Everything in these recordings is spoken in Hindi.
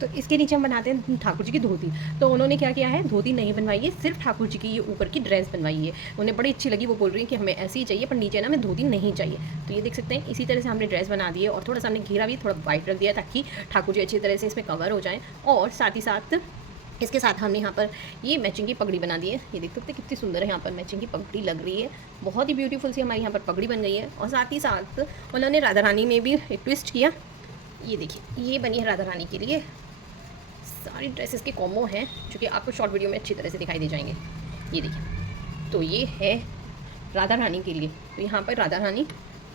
तो इसके नीचे हम बनाते हैं ठाकुर जी की धोती। तो उन्होंने क्या किया है, धोती नहीं बनवाई है, सिर्फ ठाकुर जी की ये ऊपर की ड्रेस बनवाई है। उन्हें बड़ी अच्छी लगी, वो बोल रही हैं कि हमें ऐसी ही चाहिए, पर नीचे ना हमें धोती नहीं चाहिए। तो ये देख सकते हैं, इसी तरह से हमने ड्रेस बना दी है और थोड़ा सा हमने घेरा भी थोड़ा वाइट रख दिया ताकि ठाकुर जी अच्छी तरह से इसमें कवर हो जाएँ। और साथ ही साथ इसके साथ हमने यहाँ पर ये मैचिंग की पगड़ी बना दी है। ये देख सकते हैं कितनी सुंदर है, यहाँ पर मैचिंग की पगड़ी लग रही है, बहुत ही ब्यूटीफुल सी हमारी यहाँ पर पगड़ी बन गई है। और साथ ही साथ उन्होंने राधा रानी में भी एक ट्विस्ट किया। ये देखिए, ये बनी है राधा रानी के लिए। सारी ड्रेसेस के कॉम्बो हैं जो कि आपको शॉर्ट वीडियो में अच्छी तरह से दिखाई दे जाएंगे। ये देखिए, तो ये है राधा रानी के लिए। तो यहाँ पर राधा रानी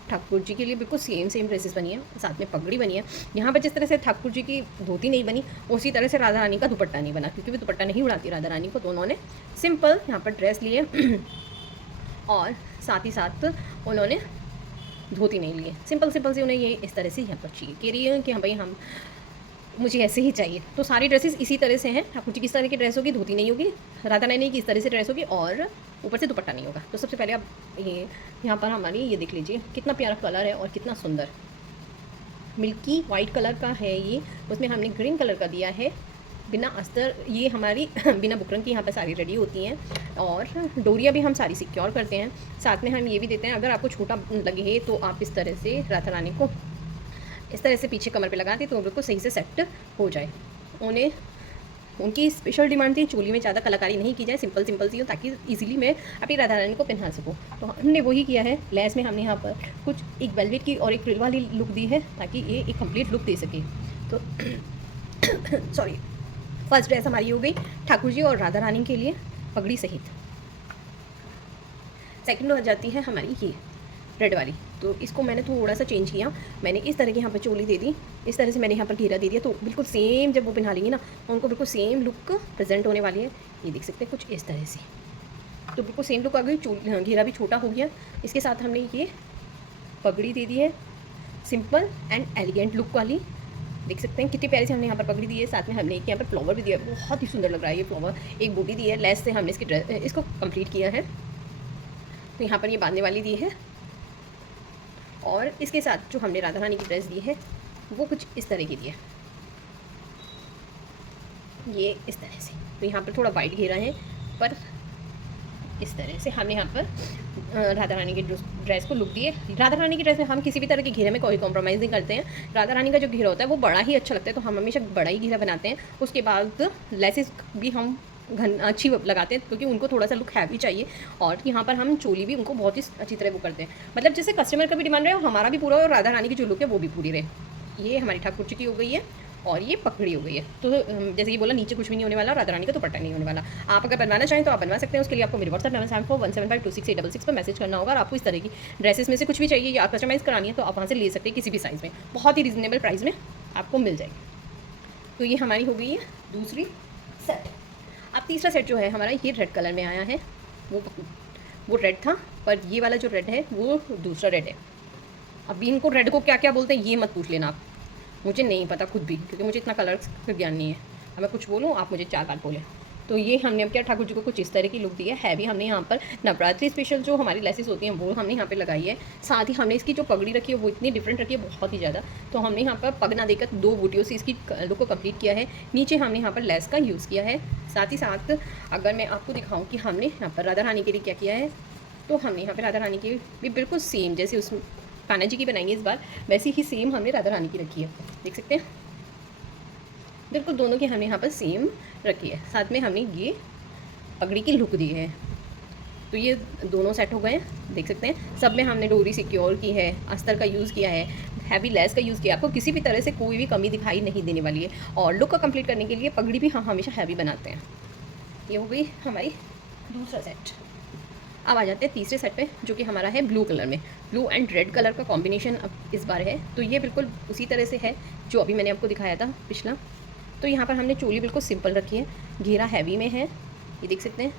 ठाकुर जी के लिए बिल्कुल सेम ड्रेसेस बनी है, साथ में पगड़ी बनी है। यहाँ पर जिस तरह से ठाकुर जी की धोती नहीं बनी, उसी तरह से राधा रानी का दुपट्टा नहीं बना, क्योंकि वो दुपट्टा नहीं उड़ाती राधा रानी को। तो उन्होंने सिंपल यहाँ पर ड्रेस लिए और साथ ही साथ उन्होंने धोती नहीं लिए, सिंपल सी उन्हें ये इस तरह से यहाँ पर चाहिए, कह रही है कि हाँ भाई हम मुझे ऐसे ही चाहिए। तो सारी ड्रेसेस इसी तरह से हैं। ठाकुर जी किस तरह की ड्रेस होगी, धोती नहीं होगी, राधा रानी की इस तरह से ड्रेस होगी और ऊपर से दुपट्टा नहीं होगा। तो सबसे पहले आप ये यहाँ पर हमारी ये देख लीजिए कितना प्यारा कलर है और कितना सुंदर मिल्की वाइट कलर का है ये। उसमें हमने ग्रीन कलर का दिया है बिना अस्तर, ये हमारी बिना बुकरम की यहाँ पर सारी रेडी होती हैं। और डोरियाँ भी हम सारी सिक्योर करते हैं। साथ में हम ये भी देते हैं, अगर आपको छोटा लगे तो आप इस तरह से राधा रानी को इस तरह से पीछे कमर पे लगा दी तो बिल्कुल सही से सेट हो जाए। उन्हें उनकी स्पेशल डिमांड थी चोली में ज़्यादा कलाकारी नहीं की जाए, सिंपल सी हो, ताकि इजीली मैं अपनी राधा रानी को पहना सकूँ। तो हमने वही किया है। लेस में हमने यहाँ पर कुछ एक वेलवेट की और एक फ्रिल वाली लुक दी है ताकि ये एक कंप्लीट लुक दे सके। तो सॉरी, फर्स्ट ड्रेस हमारी हो गई ठाकुर जी और राधा रानी के लिए पगड़ी सहित। सेकंड हो जाती है हमारी ये रेड वाली। तो इसको मैंने थोड़ा सा चेंज किया, मैंने इस तरह की यहाँ पर चोली दे दी, इस तरह से मैंने यहाँ पर घेरा दे दिया। तो बिल्कुल सेम जब वो पहना लेंगी ना, उनको बिल्कुल सेम लुक प्रेजेंट होने वाली है। ये देख सकते हैं कुछ इस तरह से, तो बिल्कुल सेम लुक आ गई। घेरा भी छोटा हो गया। इसके साथ हमने ये पगड़ी दे दी है, सिंपल एंड एलिगेंट लुक वाली। देख सकते हैं कितनी प्यारी से हमने यहाँ पर पगड़ी दी है। साथ में हमने एक यहाँ पर फ्लावर भी दिया है, बहुत ही सुंदर लग रहा है ये फ्लावर। एक बूटी दी है, लेस से हमने इसको कंप्लीट किया है। तो यहाँ पर ये बांधने वाली दी है। और इसके साथ जो हमने राधा रानी की ड्रेस दी है वो कुछ इस तरह की दी है, ये इस तरह से। तो यहाँ पर थोड़ा वाइट घेरा है, पर इस तरह से हमने यहाँ पर राधा रानी की ड्रेस को लुक दी है। राधा रानी की ड्रेस में हम किसी भी तरह के घेरे में कोई कॉम्प्रोमाइज़ नहीं करते हैं। राधा रानी का जो घेरा होता है वो बड़ा ही अच्छा लगता है, तो हम हमेशा बड़ा ही घेरा बनाते हैं। उसके बाद लेसेस भी हम अच्छी लगाते हैं, क्योंकि उनको थोड़ा सा लुक हैवी चाहिए। और यहाँ पर हम चोली भी उनको बहुत ही अच्छी तरह वो करते हैं, मतलब जैसे कस्टमर का भी डिमांड रहे और हमारा भी पूरा, और राधा रानी की जो लुक है वो भी पूरी रहे। ये हमारी ठाकुर जी की हो गई है और ये पगड़ी हो गई है। तो जैसे ये बोला, नीचे कुछ भी नहीं होने वाला, राधा रानी का दुपट्टा नहीं होने वाला। आप अगर बनवाना चाहें तो आप बनवा सकते हैं। उसके लिए आपको मेरे व्हाट्सएप नंबर 7417526866 पर मैसेज करना होगा। और आपको इस तरह की ड्रेसेस में से कुछ भी चाहिए या कस्टमाइज़ करानी है तो आप वहाँ से ले सकते हैं, किसी भी साइज़ में, बहुत ही रीजनेबल प्राइस में आपको मिल जाएगी। तो ये हमारी हो गई है दूसरी सेट। अब तीसरा सेट जो है हमारा, ये रेड कलर में आया है। वो रेड था, पर ये वाला जो रेड है वो दूसरा रेड है। अभी इनको रेड को क्या क्या बोलते हैं ये मत पूछ लेना आप, मुझे नहीं पता खुद भी, क्योंकि मुझे इतना कलर का ज्ञान नहीं है। अब मैं कुछ बोलूँ आप मुझे 4 बात बोलें। तो ये हमने अब क्या ठाकुर जी को कुछ इस तरह की लुक दी है भी हमने यहाँ पर नवरात्रि स्पेशल जो हमारी लेसेस होती हैं वो हमने यहाँ पे लगाई है। साथ ही हमने इसकी जो पगड़ी रखी है वो इतनी डिफरेंट रखी है, बहुत ही ज़्यादा। तो हमने यहाँ पर पग ना देकर 2 बूटियों से इसकी लुक को कंप्लीट किया है। नीचे हमने यहाँ पर लेस का यूज़ किया है। साथ ही साथ अगर मैं आपको दिखाऊँ कि हमने यहाँ पर राधा रानी के लिए क्या किया है, तो हमने यहाँ पर राधा रानी की भी बिल्कुल सेम जैसे उस कान्हा जी की बनाएंगे इस बार, वैसी ही सेम हमने राधा रानी की रखी है। देख सकते हैं बिल्कुल दोनों की हमने यहाँ पर सेम रखी है। साथ में हमने ये पगड़ी की लुक दी है। तो ये दोनों सेट हो गए, देख सकते हैं। सब में हमने डोरी सिक्योर की है, अस्तर का यूज़ किया है, हैवी लेस का यूज़ किया। आपको किसी भी तरह से कोई भी कमी दिखाई नहीं देने वाली है। और लुक को कंप्लीट करने के लिए पगड़ी भी हम हमेशा हैवी बनाते हैं। ये हो गई हमारी दूसरा सेट। अब आ जाते हैं तीसरे सेट पे, जो कि हमारा है ब्लू कलर में। ब्लू एंड रेड कलर का कॉम्बिनेशन अब इस बार है। तो ये बिल्कुल उसी तरह से है जो अभी मैंने आपको दिखाया था पिछला। तो यहाँ पर हमने चोली बिल्कुल सिंपल रखी है, घेरा हैवी में है, ये देख सकते हैं।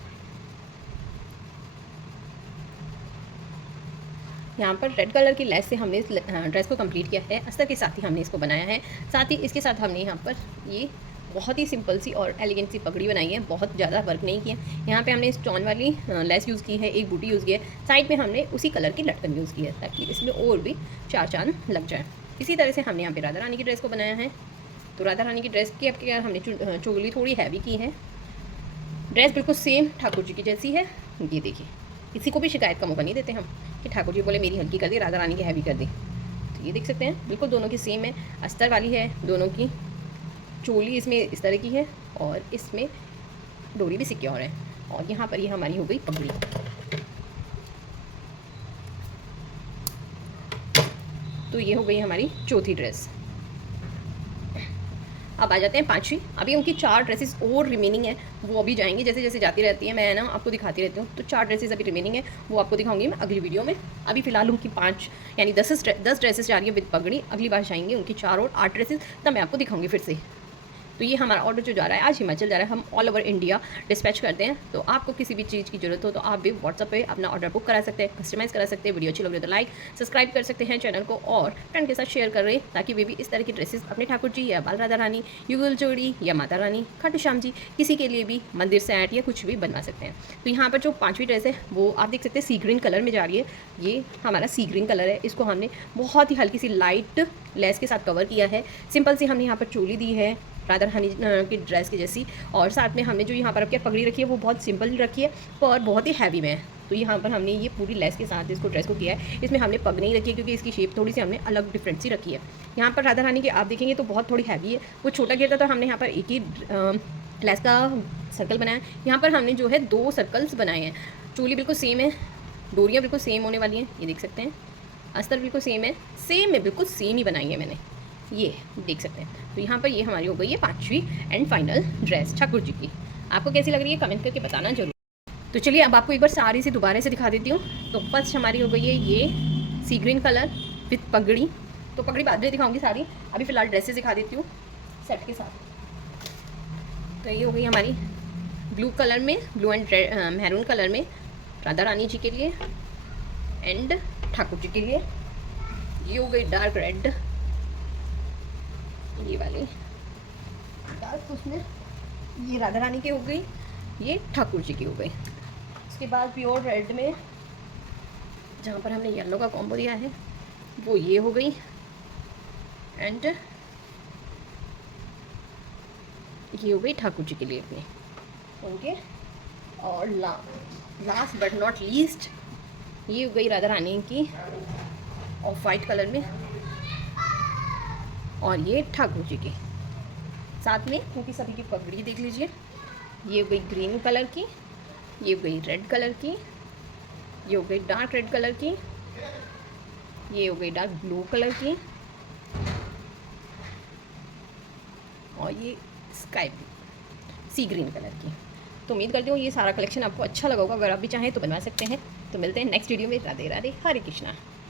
यहाँ पर रेड कलर की लेस से हमने इस ड्रेस को कंप्लीट किया है। अस्तर के साथ ही हमने इसको बनाया है। साथ ही इसके साथ हमने यहाँ पर ये बहुत ही सिंपल सी और एलिगेंट सी पगड़ी बनाई है, बहुत ज़्यादा वर्क नहीं किया। यहाँ पे हमने स्टोन वाली लेस यूज़ की है, एक बूटी यूज़ की है, साइड में हमने उसी कलर की लटकन यूज़ की है ताकि इसमें और भी 4 चांद लग जाए। इसी तरह से हमने यहाँ पे राधा रानी की ड्रेस को बनाया है। तो राधा रानी की ड्रेस की आपके यार हमने चोली थोड़ी हैवी की है। ड्रेस बिल्कुल सेम ठाकुर जी की जैसी है। ये देखिए, किसी को भी शिकायत का मौका नहीं देते हम कि ठाकुर जी बोले मेरी हल्की कर दी, राधा रानी की हैवी कर दी। तो ये देख सकते हैं बिल्कुल दोनों की सेम है, अस्तर वाली है। दोनों की चोली इसमें इस तरह की है और इसमें डोरी भी सिक्योर है। और यहाँ पर ये हमारी हो गई पगड़ी। तो ये हो गई हमारी चौथी ड्रेस। अब आ जाते हैं पांचवी। अभी उनकी 4 ड्रेसेस और रिमेनिंग है, वो अभी जाएंगी जैसे जैसे जाती रहती है, मैं ना आपको दिखाती रहती हूँ। तो 4 ड्रेसेस अभी रिमेनिंग है, वो आपको दिखाऊंगी मैं अगली वीडियो में। अभी फिलहाल उनकी 5 यानी 10 ड्रेसेस जा रही है विद पगड़ी। अगली बार जाएंगी उनकी 4 और 8 ड्रेसेस, तब मैं आपको दिखाऊंगी फिर से। तो ये हमारा ऑर्डर जो जा रहा है आज हिमाचल जा रहा है। हम ऑल ओवर इंडिया डिस्पैच करते हैं। तो आपको किसी भी चीज़ की जरूरत हो तो आप भी व्हाट्सअप पे अपना ऑर्डर बुक करा सकते हैं, कस्टमाइज़ करा सकते हैं। वीडियो अच्छी लग रही है तो लाइक सब्सक्राइब कर सकते हैं चैनल को, और फ्रेंड के साथ शेयर कर रहे हैं ताकि वे भी इस तरह की ड्रेसेस अपने ठाकुर जी या बाल राधा रानी, युगल जोड़ी या माता रानी, खाटू श्याम जी, किसी के लिए भी मंदिर सेट या कुछ भी बनवा सकते हैं। तो यहाँ पर जो 5वीं ड्रेस है वो आप देख सकते हैं सी ग्रीन कलर में जा रही है। ये हमारा सी ग्रीन कलर है। इसको हमने बहुत ही हल्की सी लाइट लेस के साथ कवर किया है। सिंपल सी हमने यहाँ पर चोली दी है राधा रानी की ड्रेस की जैसी, और साथ में हमने जो यहाँ पर अब क्या पगड़ी रखी है वो बहुत सिंपल रखी है और बहुत ही हैवी में है। तो यहाँ पर हमने ये पूरी लेस के साथ इसको ड्रेस को किया है। इसमें हमने पग नहीं रखी है क्योंकि इसकी शेप थोड़ी सी हमने अलग डिफरेंट सी रखी है। यहाँ पर राधा रानी की आप देखेंगे तो बहुत थोड़ी हैवी है, वो छोटा घेरता तो हमने यहाँ पर एक ही लेस का सर्कल बनाया। यहाँ पर हमने जो है 2 सर्कल्स बनाए हैं। चोली बिल्कुल सेम है, डोरियाँ बिल्कुल सेम होने वाली हैं, ये देख सकते हैं। अस्तर बिल्कुल सेम है, बिल्कुल सेम ही बनाई है मैंने, ये देख सकते हैं। तो यहाँ पर ये हमारी हो गई है 5वीं and final dress Thakur ji की। आपको कैसी लग रही है कमेंट करके बताना जरूर। तो चलिए अब आपको एक बार सारी से दोबारा से दिखा देती हूँ। तो फर्स्ट हमारी हो गई है ये सी ग्रीन कलर विथ पगड़ी। तो पगड़ी बाद में दिखाऊंगी सारी, अभी फिलहाल ड्रेसेस दिखा देती हूँ सेट के साथ। तो ये हो गई हमारी ब्लू कलर में, ब्लू एंड मैरून कलर में राधा रानी जी के लिए एंड ठाकुर जी के लिए। ये हो गई डार्क रेड, ये वाली डार्क, उसमें ये राधा रानी की हो गई, ये ठाकुर जी की हो गई। उसके बाद प्योर रेड में जहाँ पर हमने येलो का कॉम्बो दिया है वो ये हो गई एंड ये हो गई ठाकुर जी के लिए अपने उनके। और लास्ट बट नॉट लीस्ट ये हो गई राधा रानी की ऑफ वाइट कलर में, और ये ठाकुर जी की साथ में क्योंकि सभी की पगड़ी देख लीजिए। ये हो गई ग्रीन कलर की, ये हो गई रेड कलर की, ये हो गई डार्क रेड कलर की, ये हो गई डार्क ब्लू कलर की, और ये स्काई ब्लू सी ग्रीन कलर की। तो उम्मीद करती हूँ ये सारा कलेक्शन आपको अच्छा लगा होगा। अगर आप भी चाहें तो बनवा सकते हैं। तो मिलते हैं नेक्स्ट वीडियो में। राधे राधे, हरे कृष्णा।